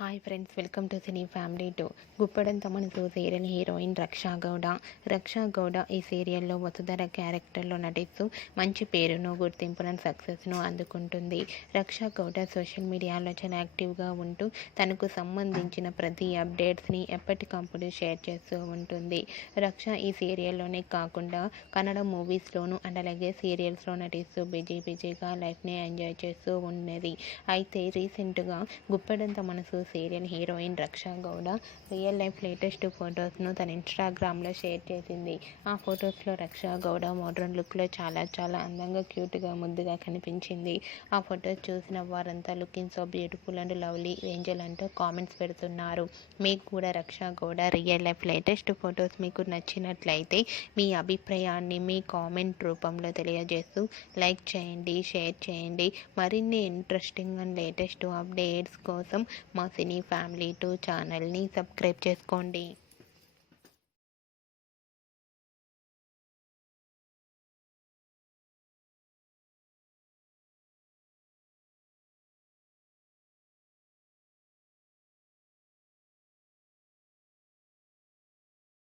Hi friends, welcome to cine family 2. Guppedantha మనసు serial heroine రక్షా గౌడ. రక్షా గౌడ ఈ సీరియల్లో వసుధర క్యారెక్టర్లో నటిస్తూ మంచి పేరును, గుర్తింపును, సక్సెస్ను అందుకుంటుంది. రక్షా గౌడ సోషల్ మీడియాలో చాలా యాక్టివ్గా ఉంటూ తనకు సంబంధించిన ప్రతి అప్డేట్స్ని ఎప్పటికప్పుడు షేర్ చేస్తూ ఉంటుంది. రక్ష ఈ సీరియల్లోనే కాకుండా కన్నడ మూవీస్లోనూ అండ్ అలాగే సీరియల్స్లో నటిస్తూ బిజీగా లైఫ్ని ఎంజాయ్ చేస్తూ ఉన్నది. అయితే రీసెంట్గా గుప్పడంత మనసు సీరియల్ హీరోయిన్ రక్షా గౌడ రియల్ లైఫ్ లేటెస్ట్ ఫొటోస్ను తన ఇన్స్టాగ్రామ్లో షేర్ చేసింది. ఆ ఫొటోస్లో రక్షా గౌడ మోడ్రన్ లుక్లో చాలా అందంగా, క్యూట్గా, ముద్దుగా కనిపించింది. ఆ ఫొటోస్ చూసిన వారంతా looking so beautiful and lovely angel అంటూ కామెంట్స్ పెడుతున్నారు. మీకు కూడా Raksha Gowda real life latest photos మీకు నచ్చినట్లయితే మీ అభిప్రాయాన్ని మీ కామెంట్ రూపంలో తెలియజేస్తూ లైక్ చేయండి, షేర్ చేయండి. మరిన్ని ఇంట్రెస్టింగ్ అండ్ లేటెస్ట్ అప్డేట్స్ కోసం మా సినీ ఫ్యామిలీ 2 ఛానల్ని సబ్స్క్రైబ్ చేసుకోండి.